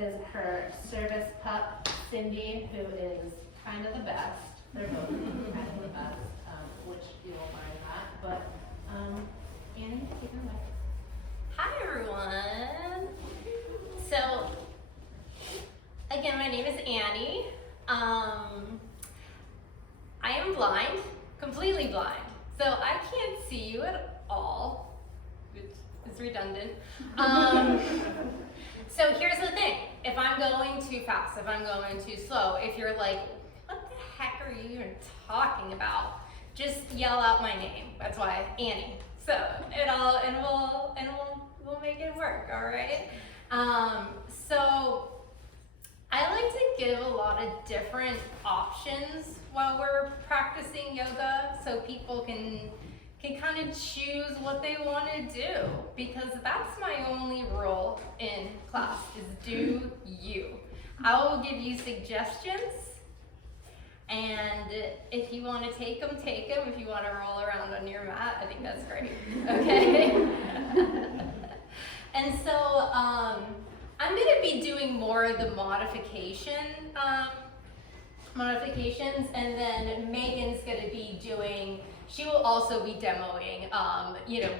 is her service pup, Cindy, who is kind of the best. They're both kind of the best, which you will find that. But Annie, take it away. Hi everyone. So again, my name is Annie. I am blind, completely blind. So I can't see you at all, which is redundant. So here's the thing, if I'm going too fast, if I'm going too slow, if you're like, what the heck are you even talking about? Just yell out my name. That's why Annie. So we'll make it work, all right? So I like to give a lot of different options while we're practicing yoga so people can kind of choose what they want to do, because that's my only rule in class is do you. I will give you suggestions, and if you want to take them, take them. If you want to roll around on your mat, I think that's great, okay? And so I'm going to be doing more of the modifications, and then Megan's going to be doing, she will also be demoing,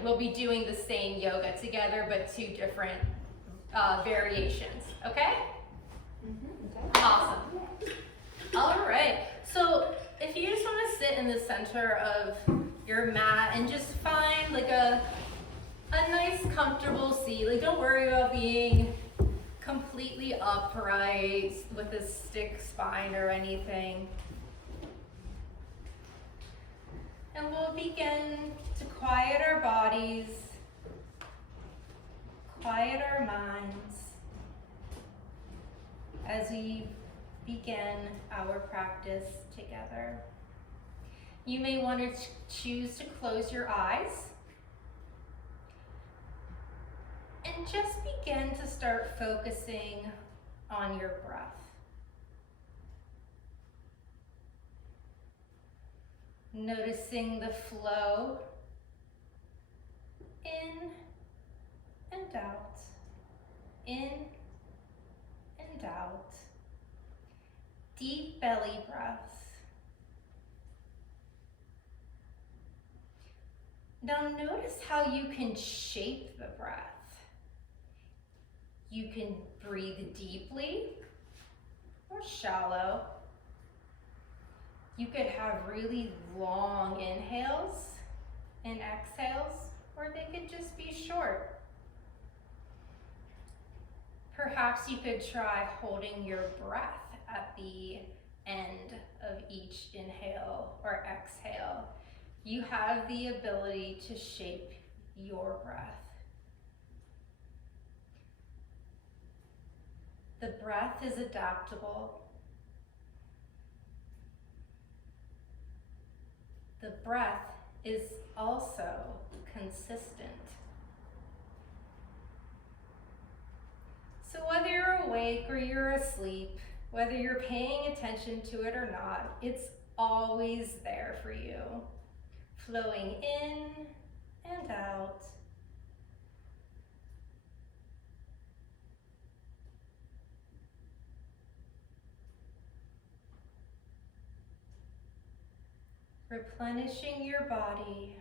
we'll be doing the same yoga together, but 2 different variations, okay? Okay. Awesome. All right, so if you just want to sit in the center of your mat and just find like a nice comfortable seat, like don't worry about being completely upright with a stick spine or anything. And we'll begin to quiet our bodies, quiet our minds as we begin our practice together. You may want to choose to close your eyes and just begin to start focusing on your breath. Noticing the flow in and out, in and out. Deep belly breaths. Now notice how you can shape the breath. You can breathe deeply or shallow. You could have really long inhales and exhales, or they could just be short. Perhaps you could try holding your breath at the end of each inhale or exhale. You have the ability to shape your breath. The breath is adaptable. The breath is also consistent. So whether you're awake or you're asleep, whether you're paying attention to it or not, it's always there for you, flowing in and out. Replenishing your body.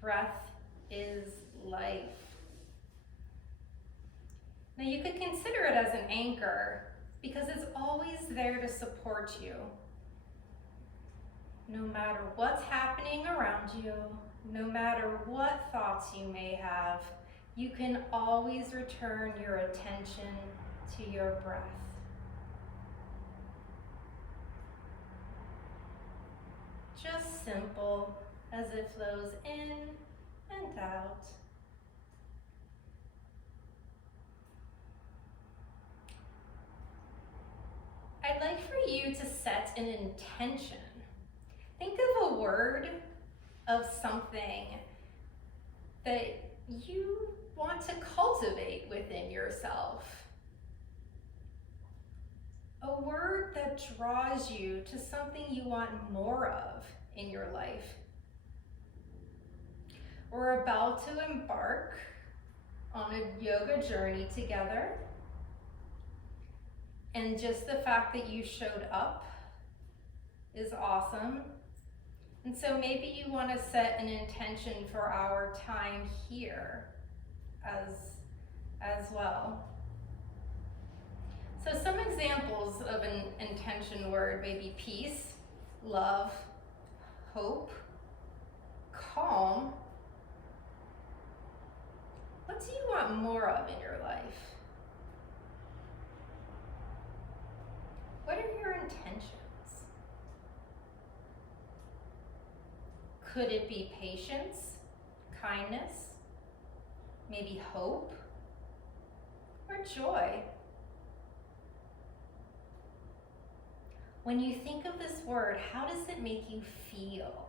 Breath is life. Now you could consider it as an anchor because it's always there to support you. No matter what's happening around you, no matter what thoughts you may have, you can always return your attention to your breath. Just simple as it flows in and out. I'd like for you to set an intention. Think of a word of something that you want to cultivate within yourself. A word that draws you to something you want more of in your life. We're about to embark on a yoga journey together. And just the fact that you showed up is awesome. And so maybe you want to set an intention for our time here as well. So some examples of an intention word may be peace, love, hope, calm. What do you want more of in your life? What are your intentions? Could it be patience, kindness, maybe hope, or joy? When you think of this word, how does it make you feel?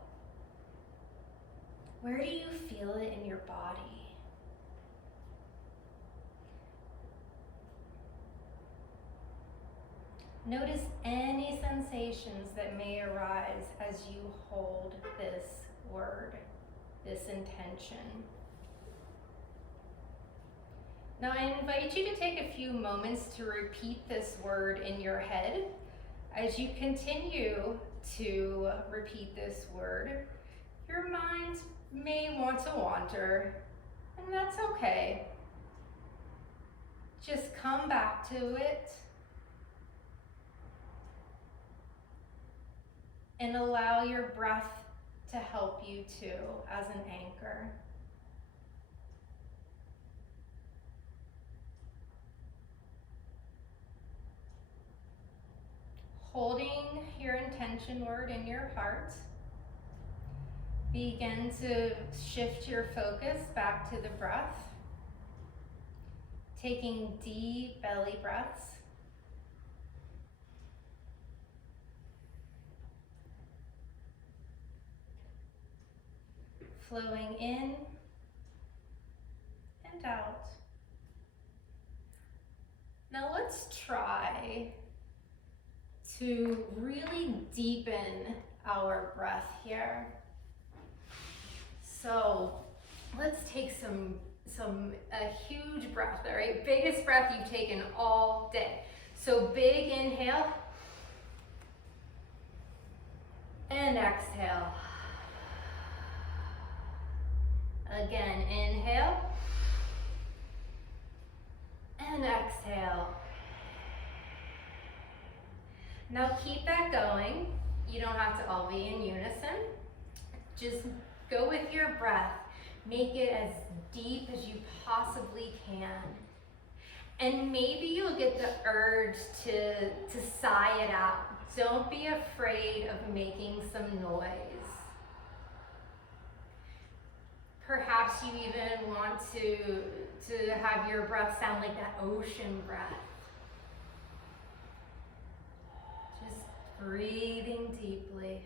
Where do you feel it in your body? Notice any sensations that may arise as you hold this word, this intention. Now I invite you to take a few moments to repeat this word in your head. As you continue to repeat this word, your mind may want to wander, and that's okay. Just come back to it and allow your breath to help you too as an anchor. Holding your intention word in your heart, begin to shift your focus back to the breath, taking deep belly breaths. Flowing in and out. Now let's try to really deepen our breath here. So let's take a huge breath, all right? Biggest breath you've taken all day. So big inhale and exhale. Again, inhale and exhale. Now keep that going. You don't have to all be in unison. Just go with your breath. Make it as deep as you possibly can. And maybe you'll get the urge to sigh it out. Don't be afraid of making some noise. Perhaps you even want to have your breath sound like that ocean breath. Just breathing deeply.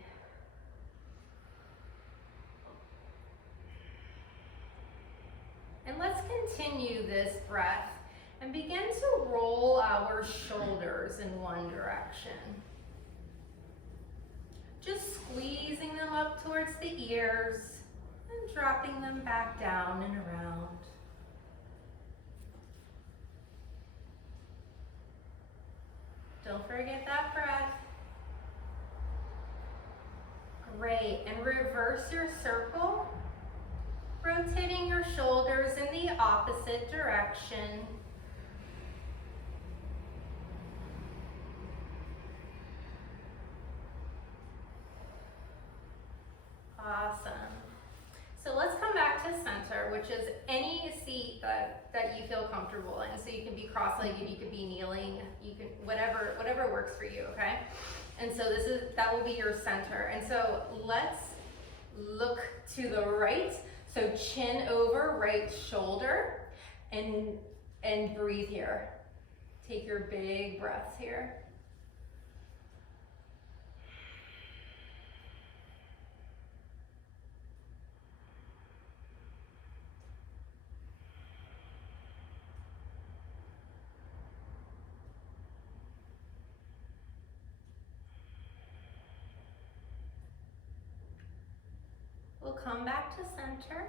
And let's continue this breath and begin to roll our shoulders in one direction. Just squeezing them up towards the ears and dropping them back down and around. Don't forget that breath. Great, and reverse your circle, rotating your shoulders in the opposite direction. Awesome. So let's come back to center, which is any seat that you feel comfortable in. So you can be cross-legged, you could be kneeling, you can whatever works for you, okay? And so that will be your center. And so let's look to the right. So chin over right shoulder and breathe here. Take your big breaths here. We'll come back to center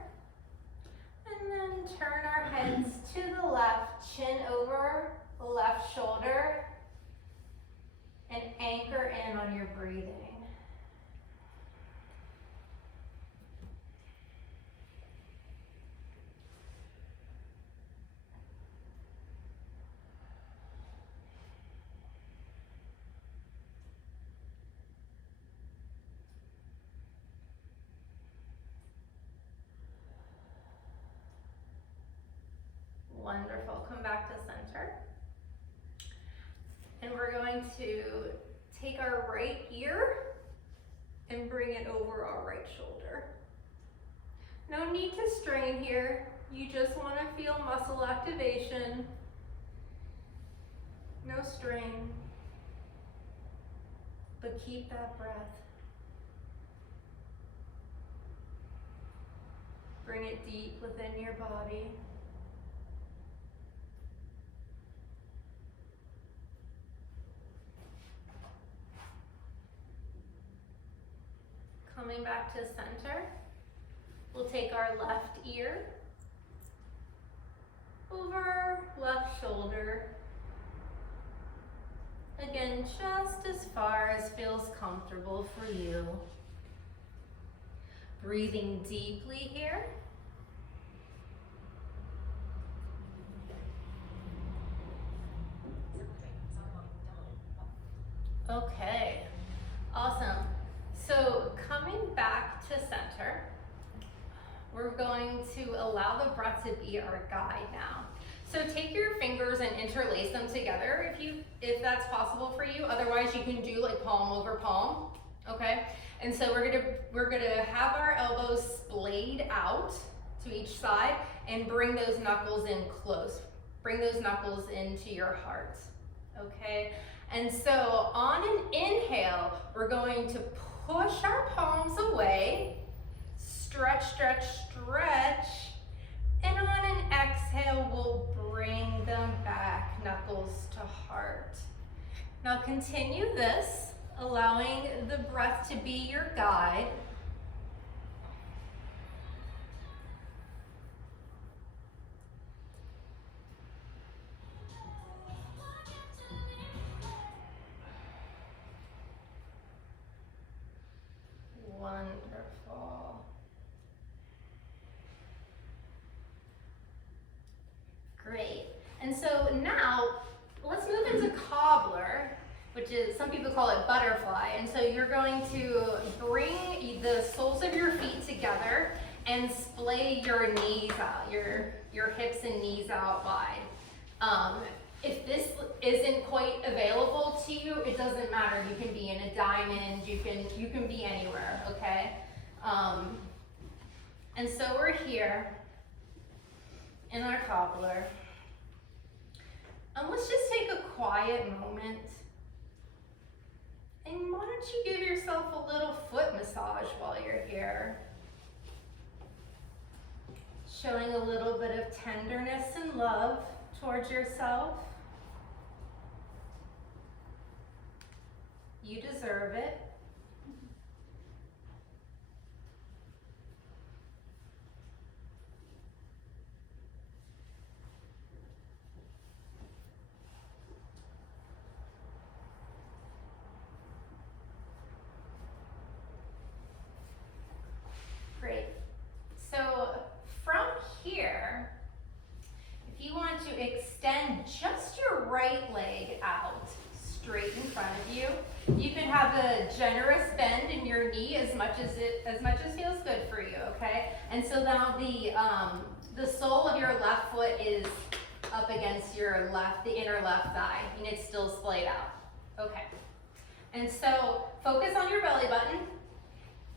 and then turn our heads to the left, chin over the left shoulder Wonderful. Come back to center. And we're going to take our right ear and bring it over our right shoulder. No need to strain here. You just want to feel muscle activation. No strain. But keep that breath. Bring it deep within your body. Coming back to center, we'll take our left ear over left shoulder. Again, just as far as feels comfortable for you. Breathing deeply here. Okay, awesome. So coming back to center, we're going to allow the breath to be our guide now. So take your fingers and interlace them together if that's possible for you. Otherwise, you can do like palm over palm, okay? And so we're gonna have our elbows splayed out to each side and bring those knuckles in close. Bring those knuckles into your heart, okay? And so on an inhale, we're going to push our palms away, stretch, stretch, stretch. And on an exhale, we'll bring them back, knuckles to heart. Now continue this, allowing the breath to be your guide. Wonderful. Great. And so now let's move into Cobbler, which is, some people call it butterfly. And so you're going to bring the soles of your feet together and splay your knees out, your hips and knees out wide. If this isn't quite available to you, it doesn't matter. You can be in a diamond, you can be anywhere, okay? And so we're here in our cobbler. And let's just take a quiet moment. And why don't you give yourself a little foot massage while you're here? Showing a little bit of tenderness and love towards yourself. You deserve it. Great. So from here, if you want to extend just your right leg out straight in front of you, you can have a generous bend in your knee as much as feels good for you, okay? And so now the sole of your left foot is up against the inner left thigh, and it's still splayed out. Okay. And so focus on your belly button,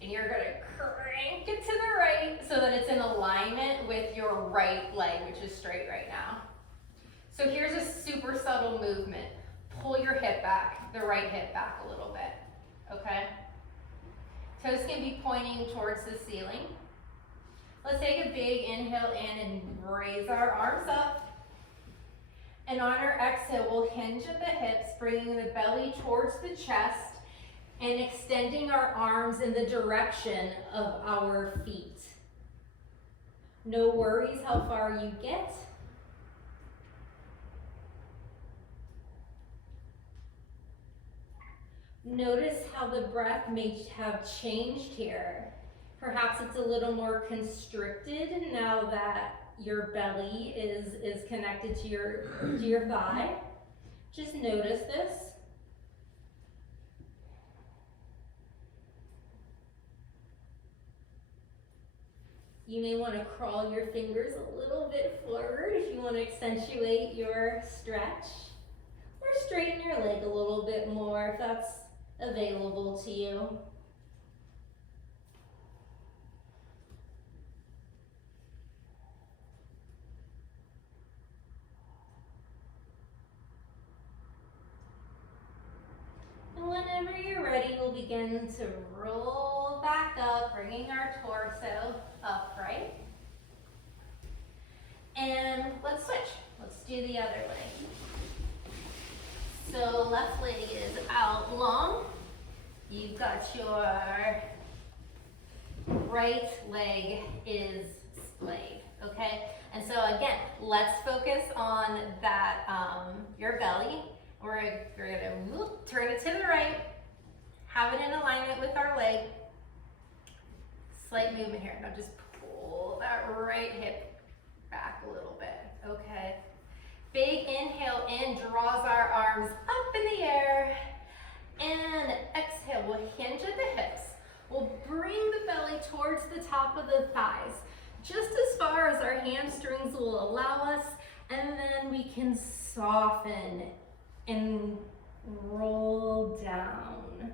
and you're gonna crank it to the right so that it's in alignment with your right leg, which is straight right now. So here's a super subtle movement. Pull your hip back, the right hip back a little bit, okay? Toes can be pointing towards the ceiling. Let's take a big inhale in and raise our arms up. And on our exhale, we'll hinge at the hips, bringing the belly towards the chest and extending our arms in the direction of our feet. No worries how far you get. Notice how the breath may have changed here. Perhaps it's a little more constricted now that your belly is connected to your thigh. Just notice this. You may want to crawl your fingers a little bit forward if you want to accentuate your stretch, or straighten your leg a little bit more if that's available to you. And whenever you're ready, we'll begin to roll back up, bringing our torso upright. And let's switch. Let's do the other leg. So left leg is out long. You've got your right leg is splayed, okay? And so again, let's focus on that, your belly. We're gonna turn it to the right, have it in alignment with our leg. Slight movement here. Now just pull that right hip back a little bit, okay? Big inhale in, draws our arms up in the air. And exhale, we'll hinge at the hips. We'll bring the belly towards the top of the thighs, just as far as our hamstrings will allow us, and then we can soften and roll down.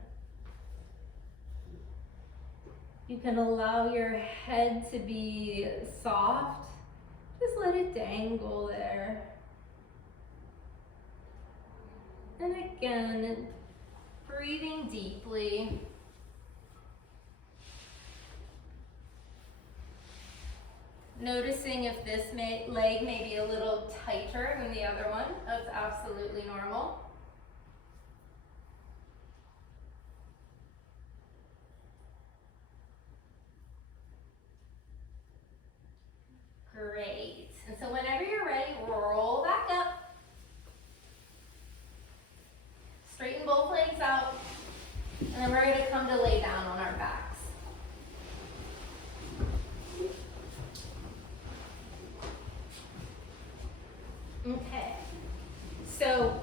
You can allow your head to be soft. Just let it dangle there. And again, breathing deeply. Noticing if this leg may be a little tighter than the other one. That's absolutely normal. Great. And so whenever you're ready, roll back up. Straighten both legs out. And then we're going to come to lay down on our backs. Okay, so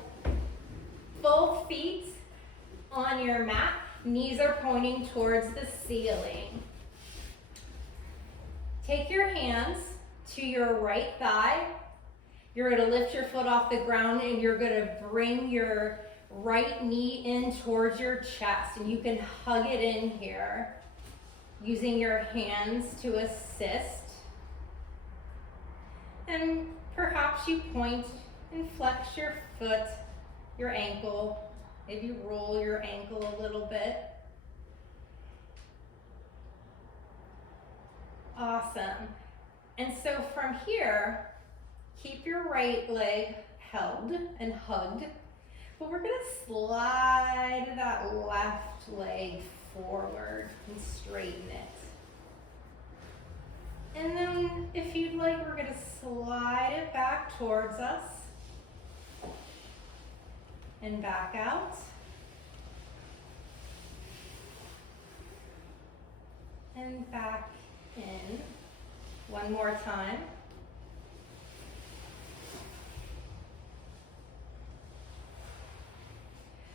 both feet on your mat, knees are pointing towards the ceiling. Take your hands to your right thigh. You're going to lift your foot off the ground and you're going to bring your right knee in towards your chest, and you can hug it in here using your hands to assist. And perhaps you point and flex your foot, your ankle. Maybe roll your ankle a little bit. Awesome. And so from here, keep your right leg held and hugged, but we're going to slide that left leg forward and straighten it. And then if you'd like, we're going to slide it back towards us and back out. And back in. One more time.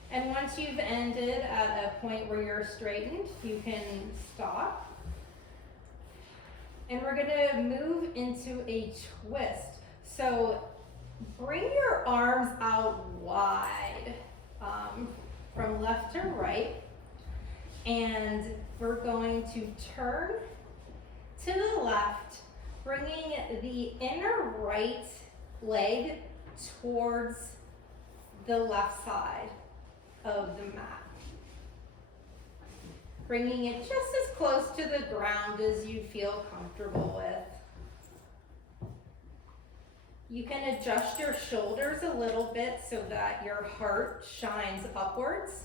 And once you've ended at a point where you're straightened, you can stop. And we're gonna move into a twist. So bring your arms out wide, from left to right. And we're going to turn to the left, bringing the inner right leg towards the left side of the mat. Bringing it just as close to the ground as you feel comfortable with. You can adjust your shoulders a little bit so that your heart shines upwards.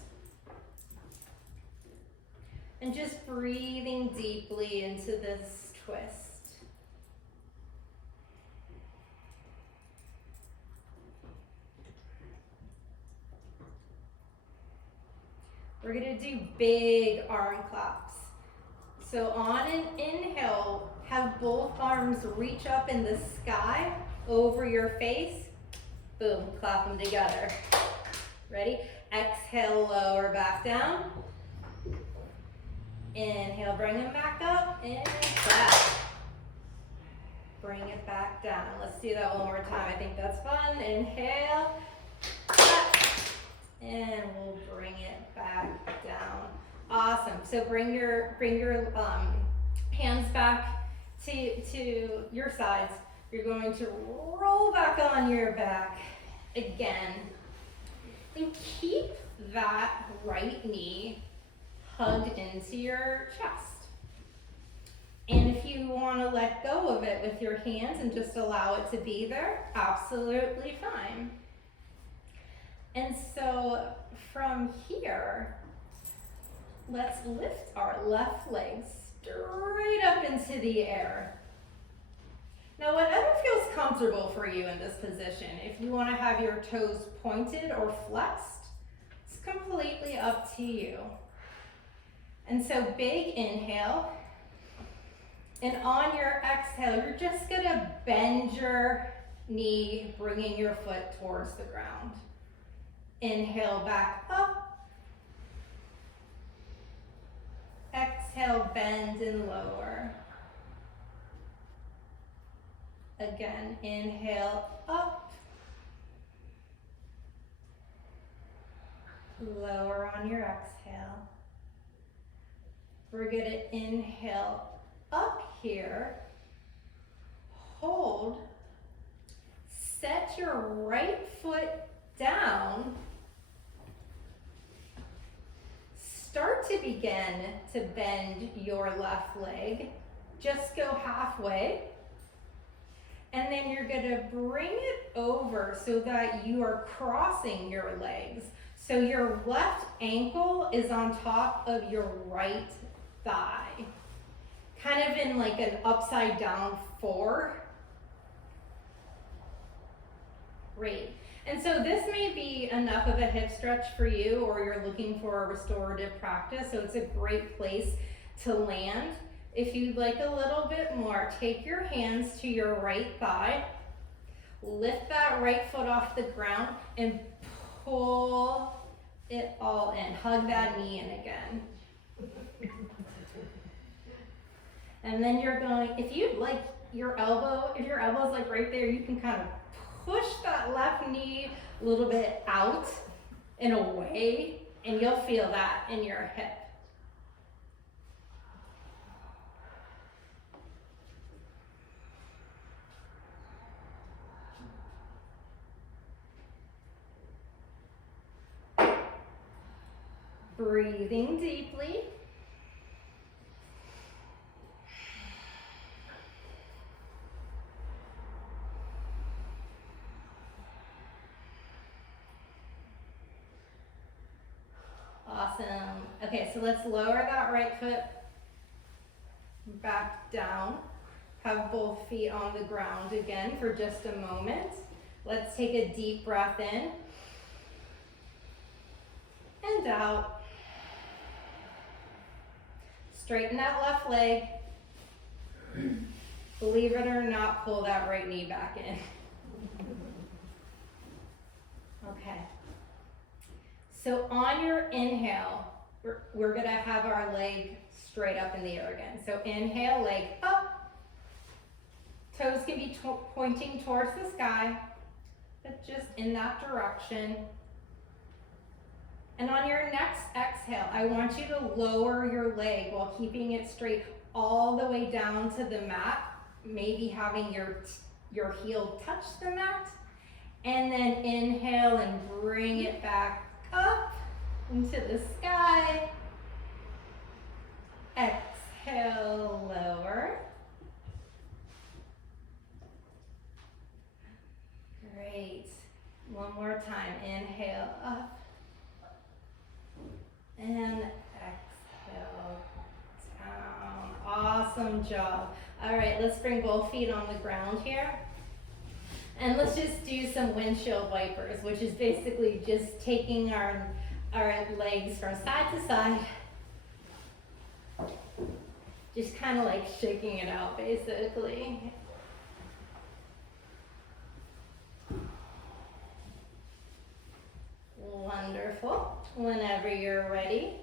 And just breathing deeply into this twist. We're gonna do big arm claps. So on an inhale, have both arms reach up in the sky over your face. Boom, clap them together. Ready? Exhale, lower back down. Inhale, bring them back up and clap. bring it back down. Let's do that one more time. I think that's fun. Inhale, up, and we'll bring it back down. Awesome. So bring your hands back to your sides. You're going to roll back on your back again. And keep that right knee hugged into your chest. And if you want to let go of it with your hands and just allow it to be there, absolutely fine. And so from here, let's lift our left leg straight up into the air. Now, whatever feels comfortable for you in this position, if you want to have your toes pointed or flexed, it's completely up to you. And so big inhale. And on your exhale, you're just gonna bend your knee, bringing your foot towards the ground. Inhale back up. Exhale, bend and lower. Again, inhale up. Lower on your exhale. We're gonna inhale up here, hold, set your right foot down, start to begin to bend your left leg, just go halfway, and then you're gonna bring it over so that you are crossing your legs. So your left ankle is on top of your right thigh. Kind of in like an upside down 4. Great. And so this may be enough of a hip stretch for you, or you're looking for a restorative practice, so it's a great place to land. If you'd like a little bit more, take your hands to your right thigh, lift that right foot off the ground, and pull it all in. Hug that knee in again. And then you're going, if you'd like if your elbow's like right there, you can kind of push that left knee a little bit out and away, and you'll feel that in your hip. Breathing deeply. Awesome. Okay, so let's lower that right foot back down. Have both feet on the ground again for just a moment. Let's take a deep breath in and out. Straighten that left leg. Believe it or not, pull that right knee back in. Okay. So on your inhale, we're gonna have our leg straight up in the air again. So inhale, leg up. Toes can be pointing towards the sky, but just in that direction. And on your next exhale, I want you to lower your leg while keeping it straight all the way down to the mat, maybe having your heel touch the mat. And then inhale and bring it back up into the sky. Exhale, lower. Great. One more time. Inhale up. And exhale down. Awesome job. All right, let's bring both feet on the ground here. And let's just do some windshield wipers, which is basically just taking our legs from side to side. Just kind of like shaking it out, basically. Wonderful. Whenever you're ready,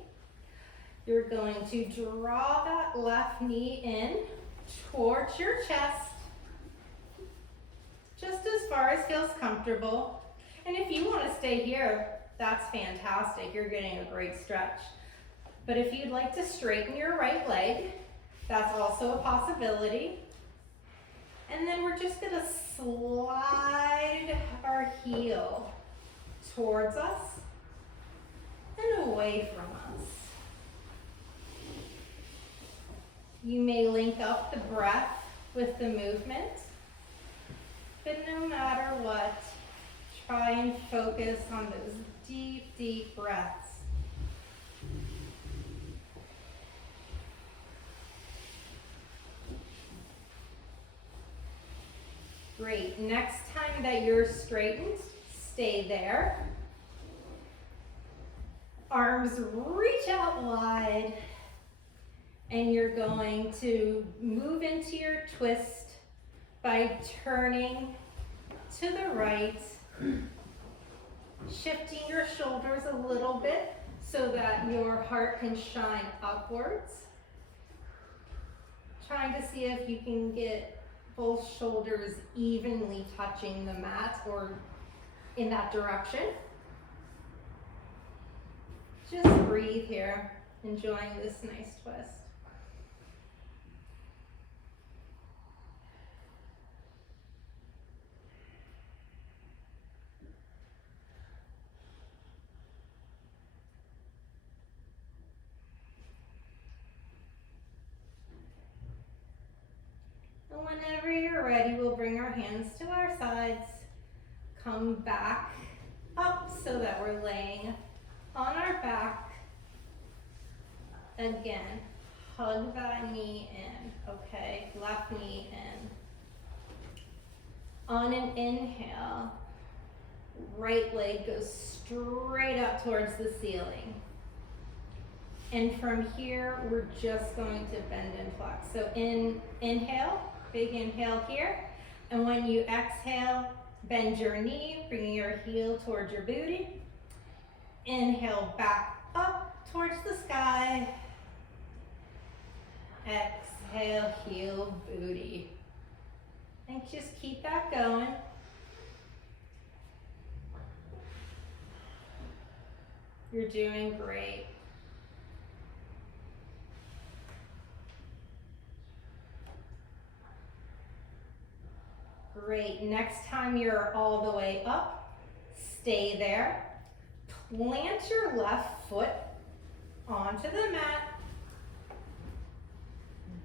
you're going to draw that left knee in towards your chest. just as far as feels comfortable. And if you want to stay here, that's fantastic. You're getting a great stretch. But if you'd like to straighten your right leg, that's also a possibility. And then we're just gonna slide our heel towards us and away from us. You may link up the breath with the movement, but no matter what, try and focus on those deep, deep breaths. Great. Next time that you're straightened, stay there. Arms reach out wide, and you're going to move into your twist by turning to the right, shifting your shoulders a little bit so that your heart can shine upwards. Trying to see if you can get both shoulders evenly touching the mat or in that direction. Just breathe here, enjoying this nice twist. And whenever you're ready, we'll bring our hands to our sides, come back up so that we're laying on our back. Again, hug that knee in, okay? Left knee in. On an inhale, right leg goes straight up towards the ceiling. And from here, we're just going to bend and flex. So inhale, big inhale here. And when you exhale, bend your knee, bringing your heel towards your booty. Inhale back up towards the sky. Exhale, heel, booty. And just keep that going. You're doing great. Great. Next time you're all the way up, stay there. Plant your left foot onto the mat.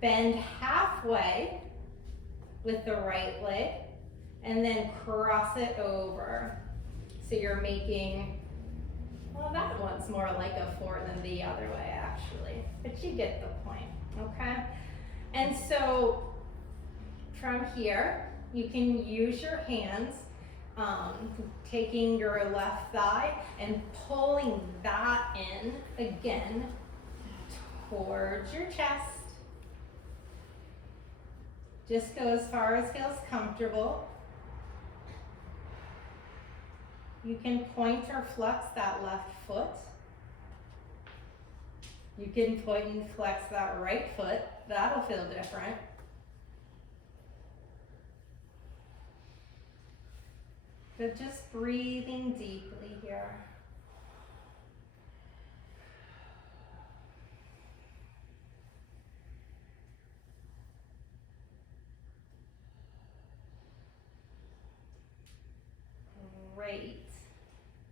Bend halfway with the right leg and then cross it over. So you're making, well, that one's more like a 4 than the other way actually, but you get the point, okay? And so from here, you can use your hands, taking your left thigh and pulling that in again towards your chest. Just go as far as feels comfortable. You can point or flex that left foot. You can point and flex that right foot. That'll feel different. But just breathing deeply here. Great.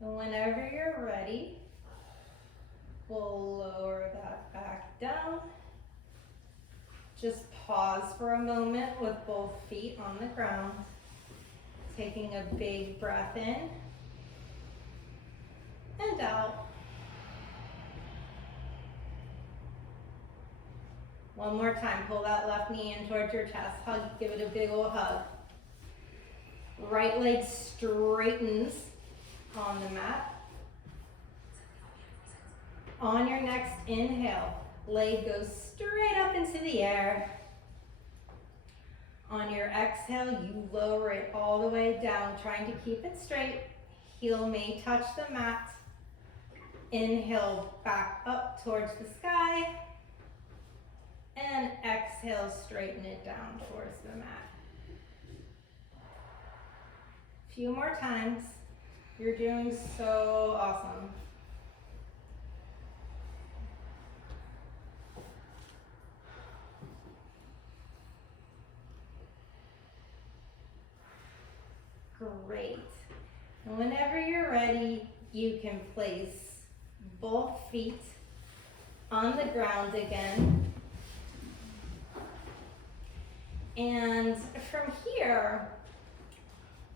And whenever you're ready, we'll lower that back down. Just pause for a moment with both feet on the ground. Taking a big breath in and out. One more time, pull that left knee in towards your chest. Hug, give it a big old hug. Right leg straightens on the mat. On your next inhale, leg goes straight up into the air. On your exhale, you lower it all the way down, trying to keep it straight. Heel may touch the mat. Inhale back up towards the sky. And exhale, straighten it down towards the mat. Few more times. You're doing so awesome. Great. And whenever you're ready, you can place both feet on the ground again. And from here,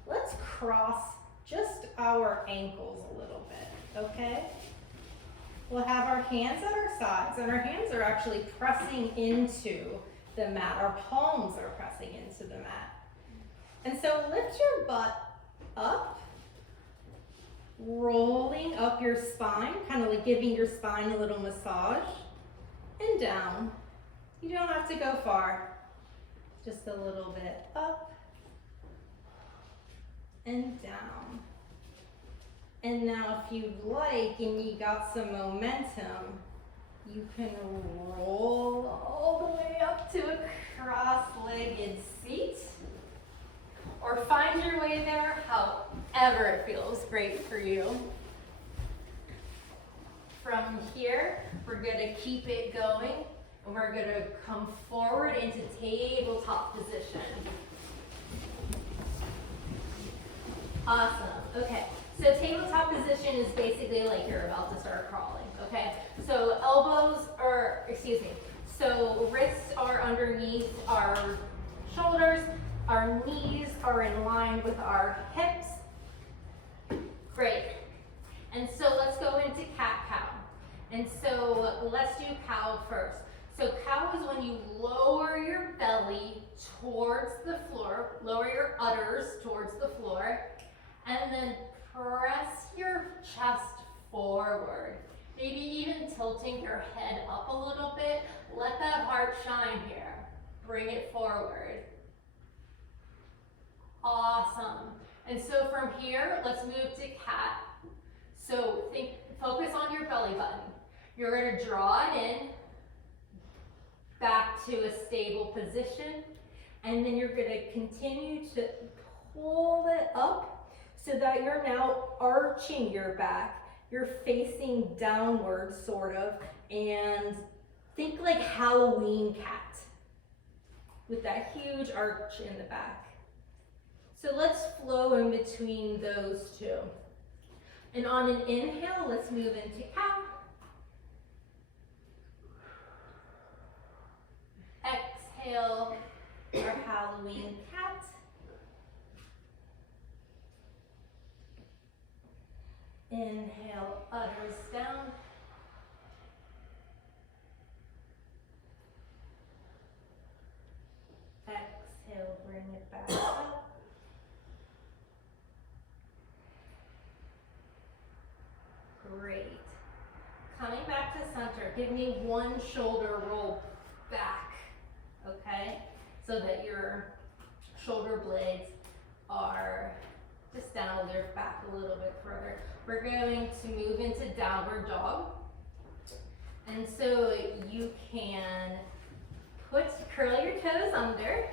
let's cross just our ankles a little bit, okay? We'll have our hands at our sides, and our hands are actually pressing into the mat. Our palms are pressing into the mat. And so lift your butt up, rolling up your spine, kind of like giving your spine a little massage, and down. You don't have to go far, just a little bit up and down. And now if you'd like, and you got some momentum, you can roll all the way up to a cross-legged seat, or find your way there however it feels great for you. From here, we're gonna keep it going, and we're gonna come forward into tabletop position. Awesome, okay. So tabletop position is basically like you're about to start crawling, okay? So so wrists are underneath our shoulders, our knees are in line with our hips. Great. And so let's go into cat-cow. And so let's do cow first. So cow is when you lower your belly towards the floor, lower your udders towards the floor, and then press your chest forward. Maybe even tilting your head up a little bit. Let that heart shine here. Bring it forward. Awesome. And so from here, let's move to cat. So focus on your belly button. You're going to draw it in, back to a stable position, and then you're going to continue to pull it up so that you're now arching your back. You're facing downward, sort of, and think like Halloween cat with that huge arch in the back. So let's flow in between those two. And on an inhale, let's move into cow. Exhale, our Halloween cat. Inhale, udders down. Exhale, bring it back up. Great. Coming back to center, give me one shoulder roll back, okay? So that your shoulder blades are just down, lift back a little bit further. We're going to move into downward dog. And so you can curl your toes under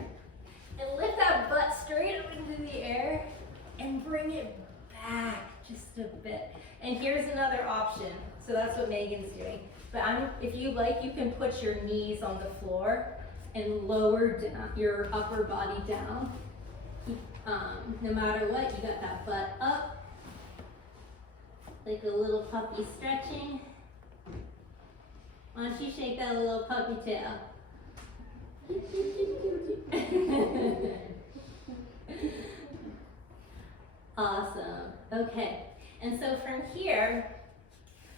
and lift that butt straight up into the air and bring it back just a bit. And here's another option. So that's what Megan's doing. But if you like, you can put your knees on the floor and lower down your upper body down. No matter what, you got that butt up, like a little puppy stretching. Why don't you shake that little puppy tail? Awesome. Okay. And so from here,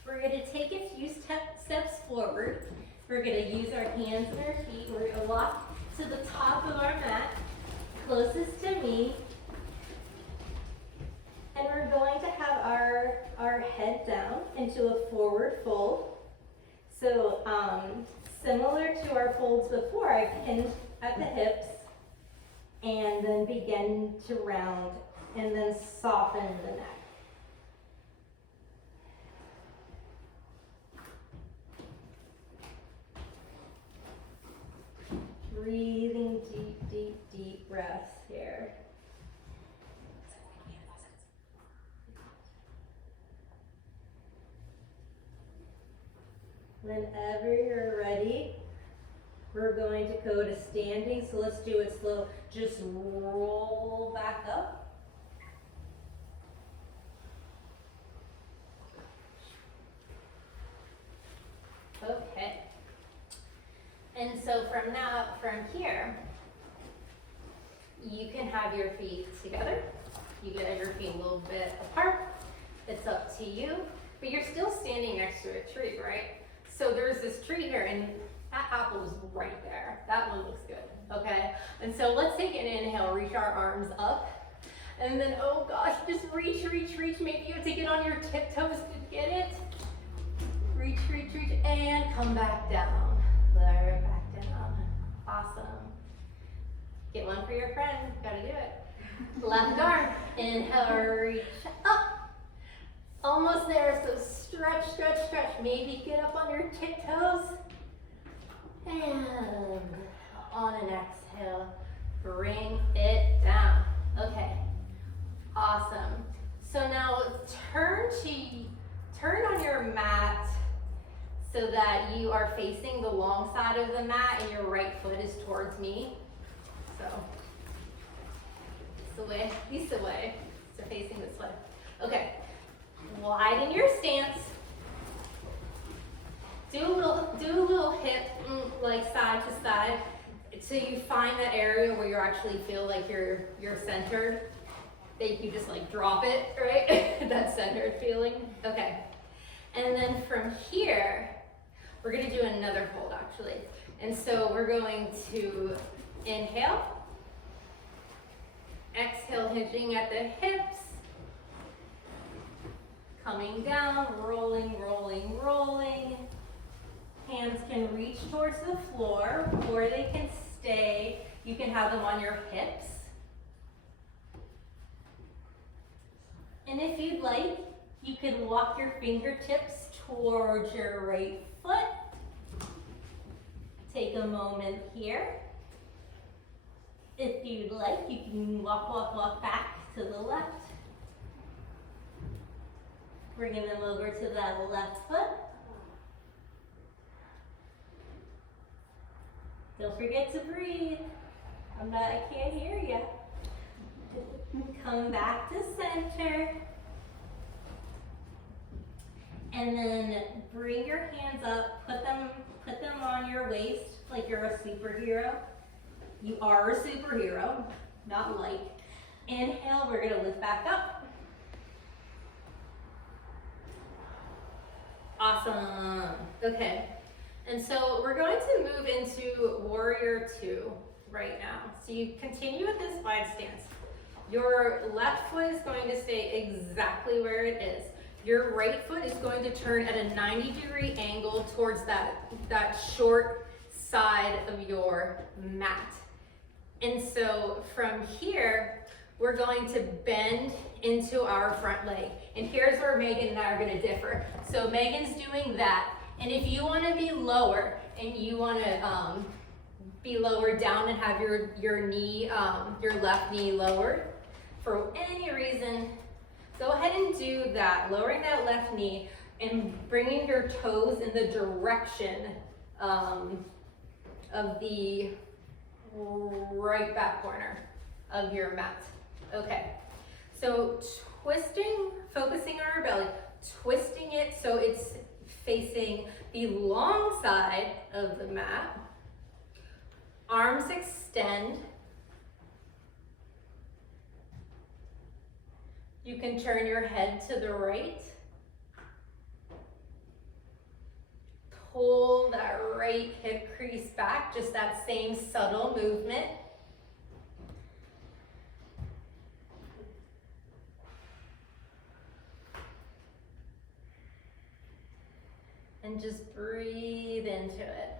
we're going to take a few steps forward. We're going to use our hands and our feet. We're going to walk to the top of our mat, closest to me. And we're going to have our head down into a forward fold. So similar to our folds before, I pinned at the hips and then begin to round and then soften the neck. Breathing deep, deep, deep breaths here. Whenever you're ready, we're going to go to standing. So let's do it slow. Just roll back up. Okay. And so from here, you can have your feet together. You can have your feet a little bit apart. It's up to you, but you're still standing next to a tree, right? So there's this tree here, and that apple is right there. That one looks good, okay? And so let's take an inhale, reach our arms up, and then, oh gosh, just reach, reach, reach. Maybe you have to get on your tiptoes to get it. Reach, reach, reach, and come back down. Lower back down. Awesome. Get one for your friend. Gotta do it. Left arm. Inhale, reach up. Almost there. So stretch, stretch, stretch. Maybe get up on your tiptoes. And on an exhale, bring it down. Okay. Awesome. So now turn on your mat so that you are facing the long side of the mat and your right foot is towards me. So, this way, so facing this way. Okay, widen your stance. Do a little hip, like side to side, so you find that area where you actually feel like you're centered. That you just like drop it, right? That centered feeling. Okay, and then from here, we're gonna do another hold actually. And so we're going to inhale, exhale, hinging at the hips, coming down, rolling, rolling, rolling. Hands can reach towards the floor or they can stay. You can have them on your hips. And if you'd like, you can walk your fingertips towards your right foot. Take a moment here. If you'd like, you can walk back to the left. Bringing them over to that left foot. Don't forget to breathe. I can't hear you. Come back to center. And then bring your hands up, put them on your waist like you're a superhero. You are a superhero, not like. Inhale, we're gonna lift back up. Awesome, okay. And so we're going to move into Warrior 2 right now. So you continue with this wide stance. Your left foot is going to stay exactly where it is. Your right foot is going to turn at a 90-degree angle towards that short side of your mat. And so from here, we're going to bend into our front leg. And here's where Megan and I are gonna differ. So Megan's doing that. And if you wanna be lower and you wanna be lower down and have your knee, your left knee lowered for any reason, go ahead and do that, lowering that left knee and bringing your toes in the direction of the right back corner of your mat. Okay, so twisting, focusing on our belly, twisting it so it's facing the long side of the mat. Arms extend. You can turn your head to the right. Pull that right hip crease back, just that same subtle movement. And just breathe into it.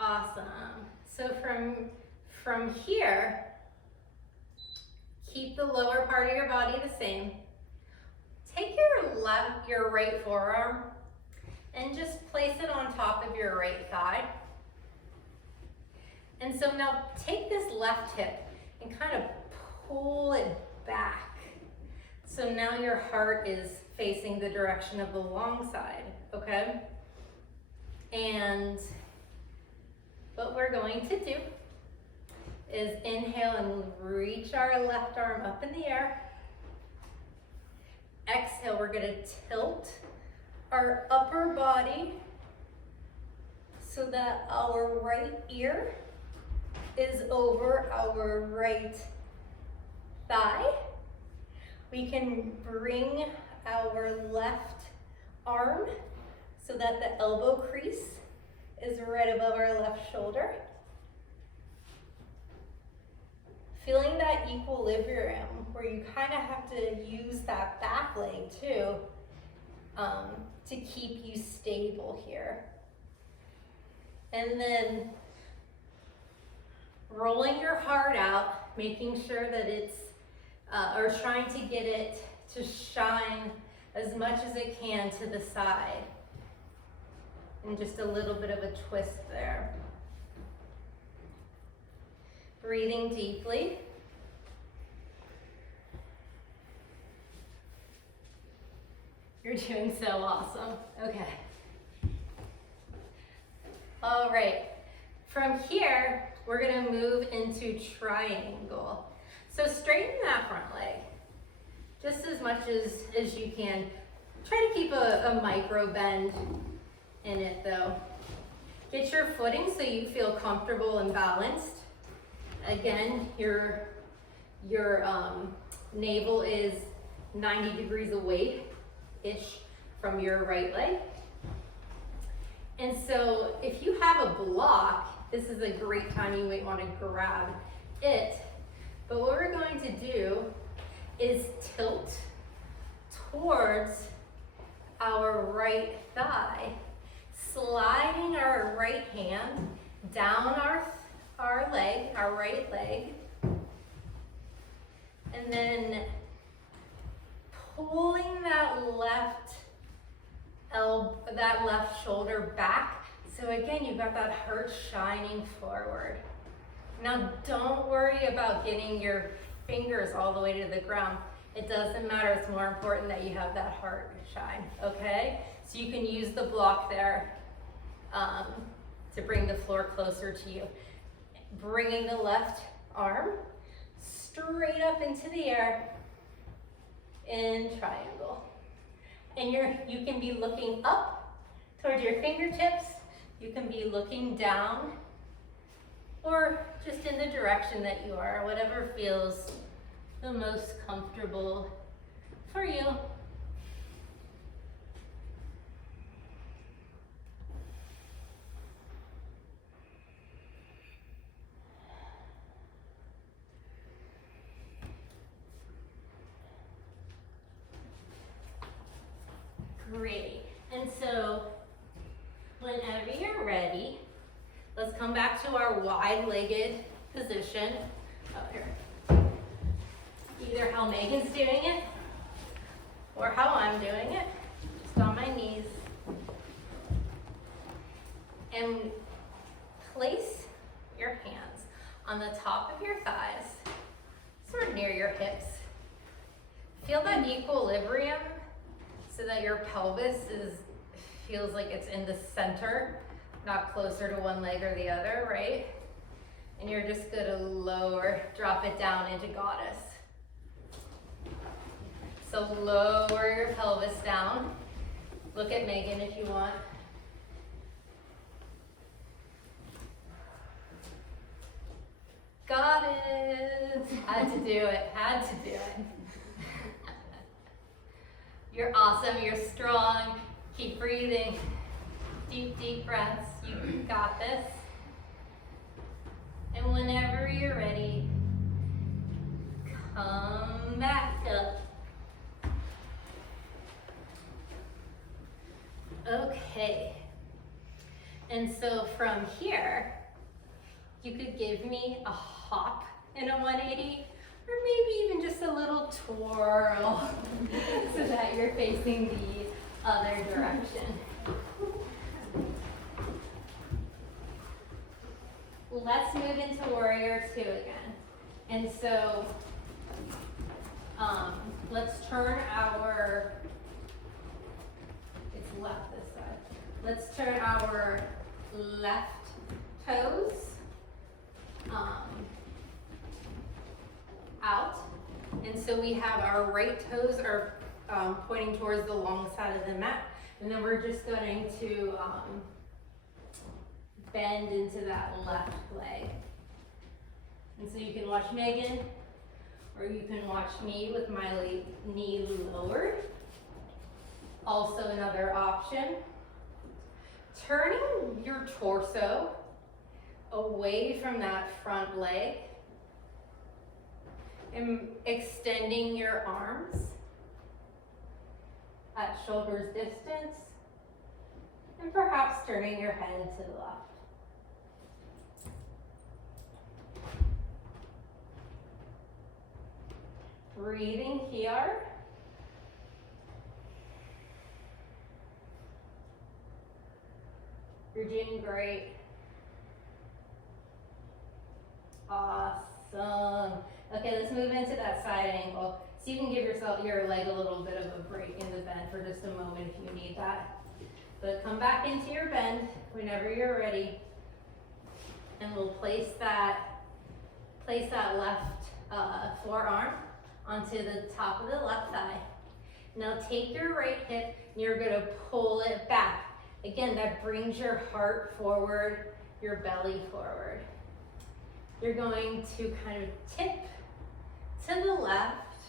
Awesome. So from here, keep the lower part of your body the same. Take your right forearm and just place it on top of your right thigh. And so now take this left hip and kind of pull it back. So now your heart is facing the direction of the long side, okay? And what we're going to do is inhale and reach our left arm up in the air. Exhale, we're gonna tilt our upper body so that our right ear is over our right thigh. We can bring our left arm so that the elbow crease is right above our left shoulder. Feeling that equilibrium where you kind of have to use that back leg too to keep you stable here. And then rolling your heart out, making sure that it's, or trying to get it to shine as much as it can to the side. And just a little bit of a twist there. Breathing deeply. You're doing so awesome. Okay. All right. From here, we're gonna move into triangle. So straighten that front leg just as much as you can. Try to keep a micro bend in it though. Get your footing so you feel comfortable and balanced. Again, your navel is 90 degrees away-ish from your right leg. And so if you have a block, this is a great time you might want to grab it. But what we're going to do is tilt towards our right thigh, sliding our right hand down our leg, our right leg, and then pulling that left shoulder back. So again, you've got that heart shining forward. Now don't worry about getting your fingers all the way to the ground. It doesn't matter, it's more important that you have that heart shine, okay? So you can use the block there to bring the floor closer to you. Bringing the left arm straight up into the air in triangle. And you can be looking up towards your fingertips. You can be looking down or just in the direction that you are, whatever feels the most comfortable for you. Great. And so whenever you're ready, let's come back to our wide-legged position. Oh, here. Either how Megan's doing it or how I'm doing it, just on my knees. And place your hands on the top of your thighs, sort of near your hips. Feel that equilibrium so that your pelvis feels like it's in the center, not closer to one leg or the other, right? And you're just gonna drop it down into goddess. So lower your pelvis down. Look at Megan if you want. Goddess. Had to do it, had to do it. You're awesome, you're strong. Keep breathing. Deep, deep breaths. You got this. And whenever you're ready, come back up. Okay. And so from here, you could give me a hop in a 180, or maybe even just a little twirl so that you're facing the other direction. let's move into Warrior 2 again. And so, let's turn our, it's left this side. Let's turn our left toes out. And so we have our right toes are pointing towards the long side of the mat. And then we're just going to bend into that left leg. And so you can watch Megan, or you can watch me with my knee lowered. Also another option, turning your torso away from that front leg and extending your arms at shoulder's distance, and perhaps turning your head to the left. Breathing here. You're doing great. Awesome. Okay, let's move into that side angle. So you can give your leg a little bit of a break in the bend for just a moment if you need that. But come back into your bend whenever you're ready. And we'll place that left forearm onto the top of the left thigh. Now take your right hip and you're gonna pull it back. Again, that brings your heart forward, your belly forward. You're going to kind of tip to the left,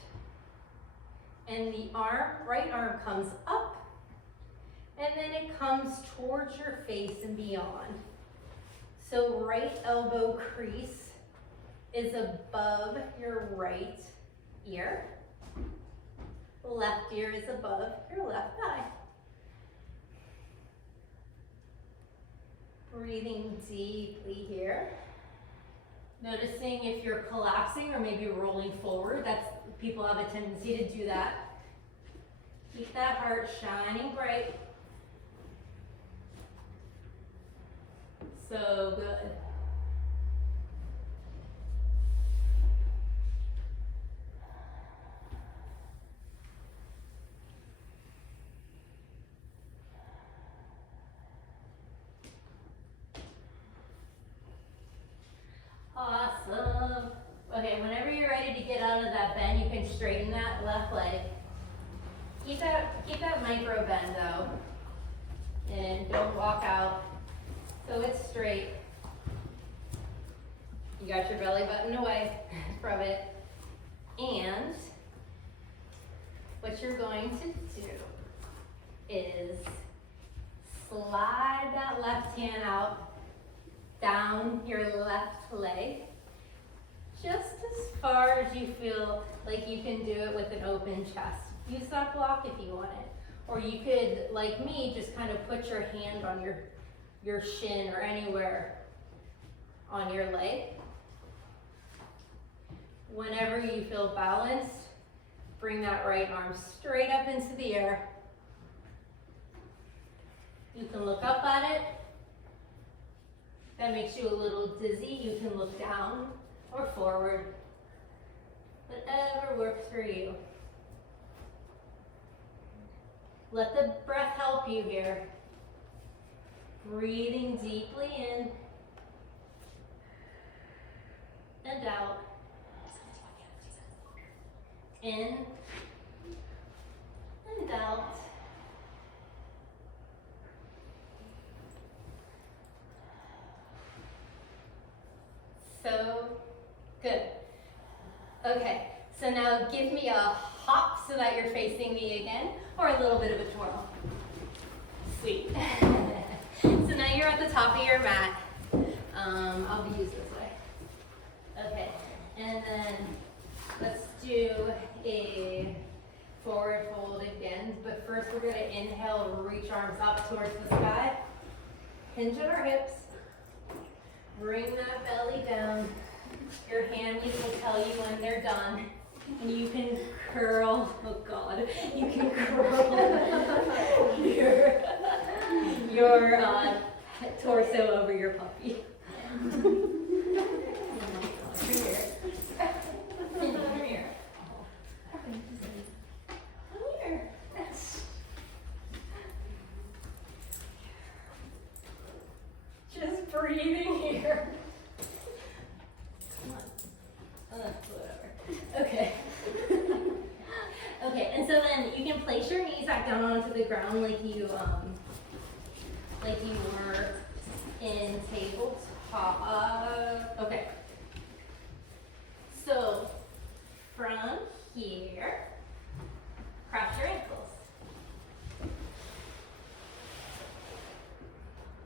and the right arm comes up, and then it comes towards your face and beyond. So right elbow crease is above your right ear. Left ear is above your left thigh. Breathing deeply here. Noticing if you're collapsing or maybe rolling forward. People have a tendency to do that. Keep that heart shining bright. So good. Awesome. Okay, whenever you're ready to get out of that bend, you can straighten that left leg. Keep that micro bend though, and don't walk out. So it's straight. You got your belly button away from it. And what you're going to do is slide that left hand out down your left leg, just as far as you feel like you can do it with an open chest. Use that block if you want it. Or you could, like me, just kind of put your hand on your shin or anywhere on your leg. Whenever you feel balanced, bring that right arm straight up into the air. You can look up at it. That makes you a little dizzy. You can look down or forward. Whatever works for you. Let the breath help you here. Breathing deeply in and out. In and out. So good. Okay, so now give me a hop so that you're facing me again, or a little bit of a twirl. Sweet. So now you're at the top of your mat. I'll be used this way. Okay, and then let's do a forward fold again, but first we're gonna inhale, reach arms up towards the sky. Hinge at our hips. Bring that belly down. Your hands will tell you when they're done. And you can curl, oh God, you can curl your torso over your puppy. here. Come on. Whatever. Okay. Okay, and so then you can place your knees back down onto the ground like you were in tabletop. Okay. So from here, cross your ankles.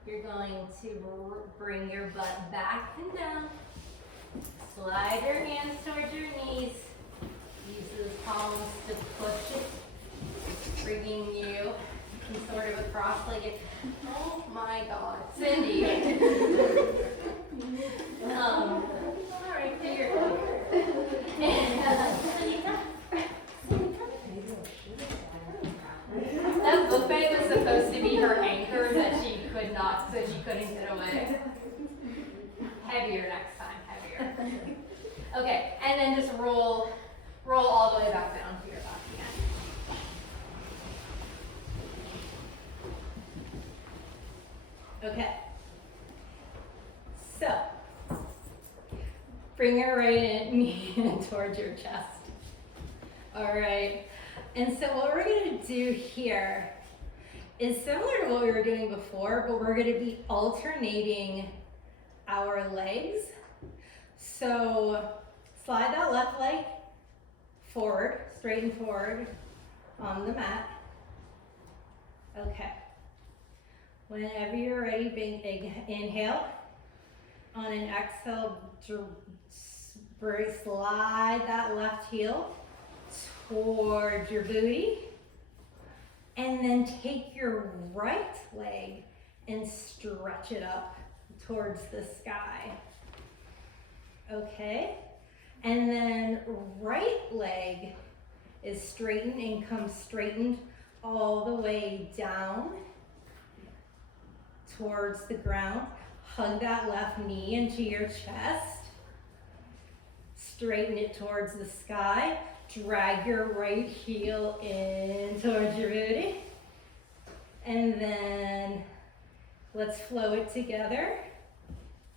You're going to bring your butt back and down. Slide your hands towards your knees. Use those palms to push it, bringing you in sort of a cross-legged. Oh my God, Cindy. All right, there you go. That book bag was supposed to be her anchor that she could not, so she couldn't get away. Heavier next time, heavier. Okay, and then just roll all the way back down to your back again. Okay. So, bring your right knee in towards your chest. All right. And so what we're going to do here is similar to what we were doing before, but we're going to be alternating our legs. So slide that left leg forward, straighten forward on the mat. Okay. Whenever you're ready, big inhale. On an exhale, slide that left heel towards your booty. And then take your right leg and stretch it up towards the sky. Okay. And then right leg is straightened and comes straightened all the way down towards the ground. Hug that left knee into your chest. Straighten it towards the sky. Drag your right heel in towards your booty. And then let's flow it together.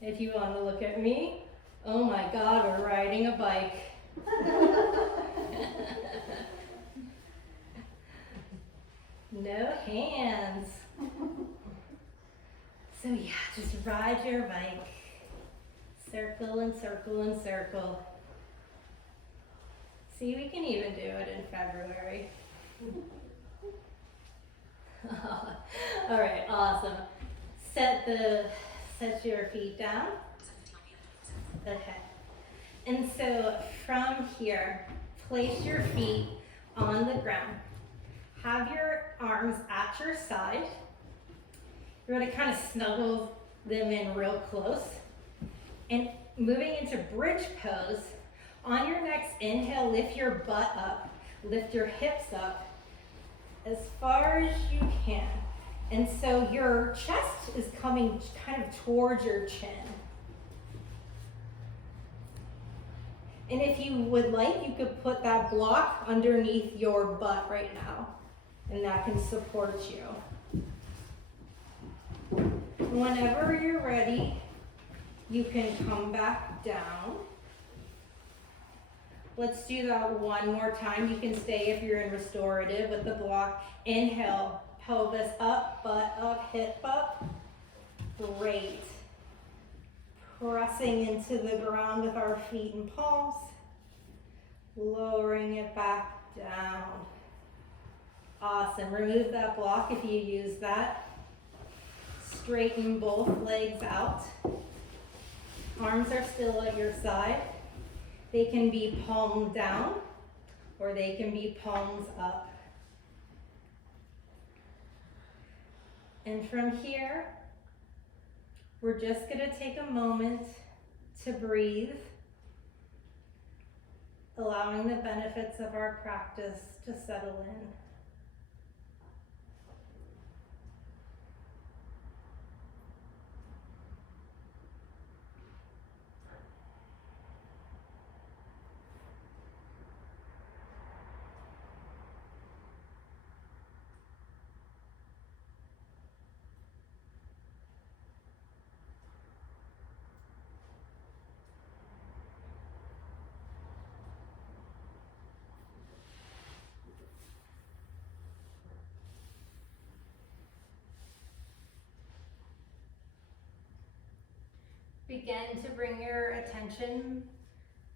If you want to look at me. Oh my God, we're riding a bike. No hands. So yeah, just ride your bike. Circle and circle and circle. See, we can even do it in February. All right, awesome. Set your feet down. Okay. And so from here, place your feet on the ground. Have your arms at your side. You're going to kind of snuggle them in real close. And moving into bridge pose, on your next inhale, lift your butt up, lift your hips up as far as you can. And so your chest is coming kind of towards your chin. And if you would like, you could put that block underneath your butt right now, and that can support you. Whenever you're ready, you can come back down. Let's do that one more time. You can stay if you're in restorative with the block. Inhale, pelvis up, butt up, hip up. Great. Pressing into the ground with our feet and palms. Lowering it back down. Awesome. Remove that block if you use that. Straighten both legs out. Arms are still at your side. They can be palm down or they can be palms up. And from here, we're just going to take a moment to breathe, allowing the benefits of our practice to settle in. begin to bring your attention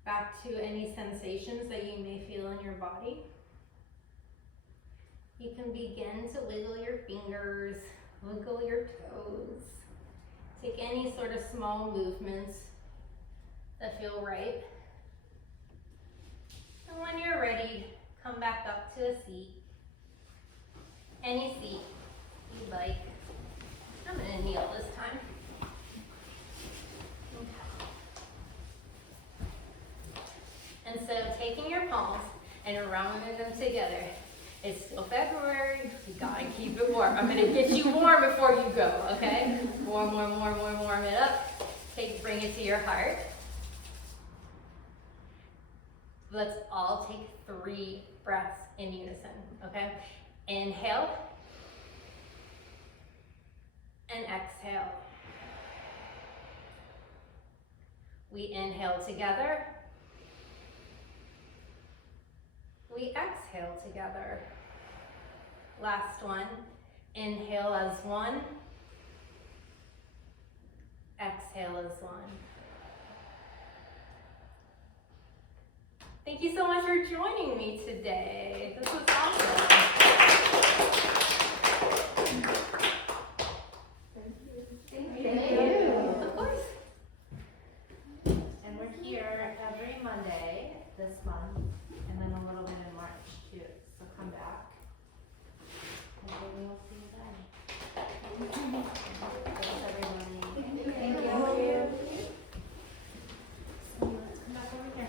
back to any sensations that you may feel in your body. You can begin to wiggle your fingers, wiggle your toes. Take any sort of small movements that feel right. And when you're ready, come back up to a seat. Any seat you'd like. I'm gonna kneel this time. And so taking your palms and rounding them together. It's still February, you gotta keep it warm. I'm gonna get you warm before you go, okay? Warm it up. Bring it to your heart. Let's all take 3 breaths in unison, okay? Inhale and exhale. We inhale together. We exhale together. Last one. Inhale as 1. Exhale as 1. Thank you so much for joining me today. This was awesome.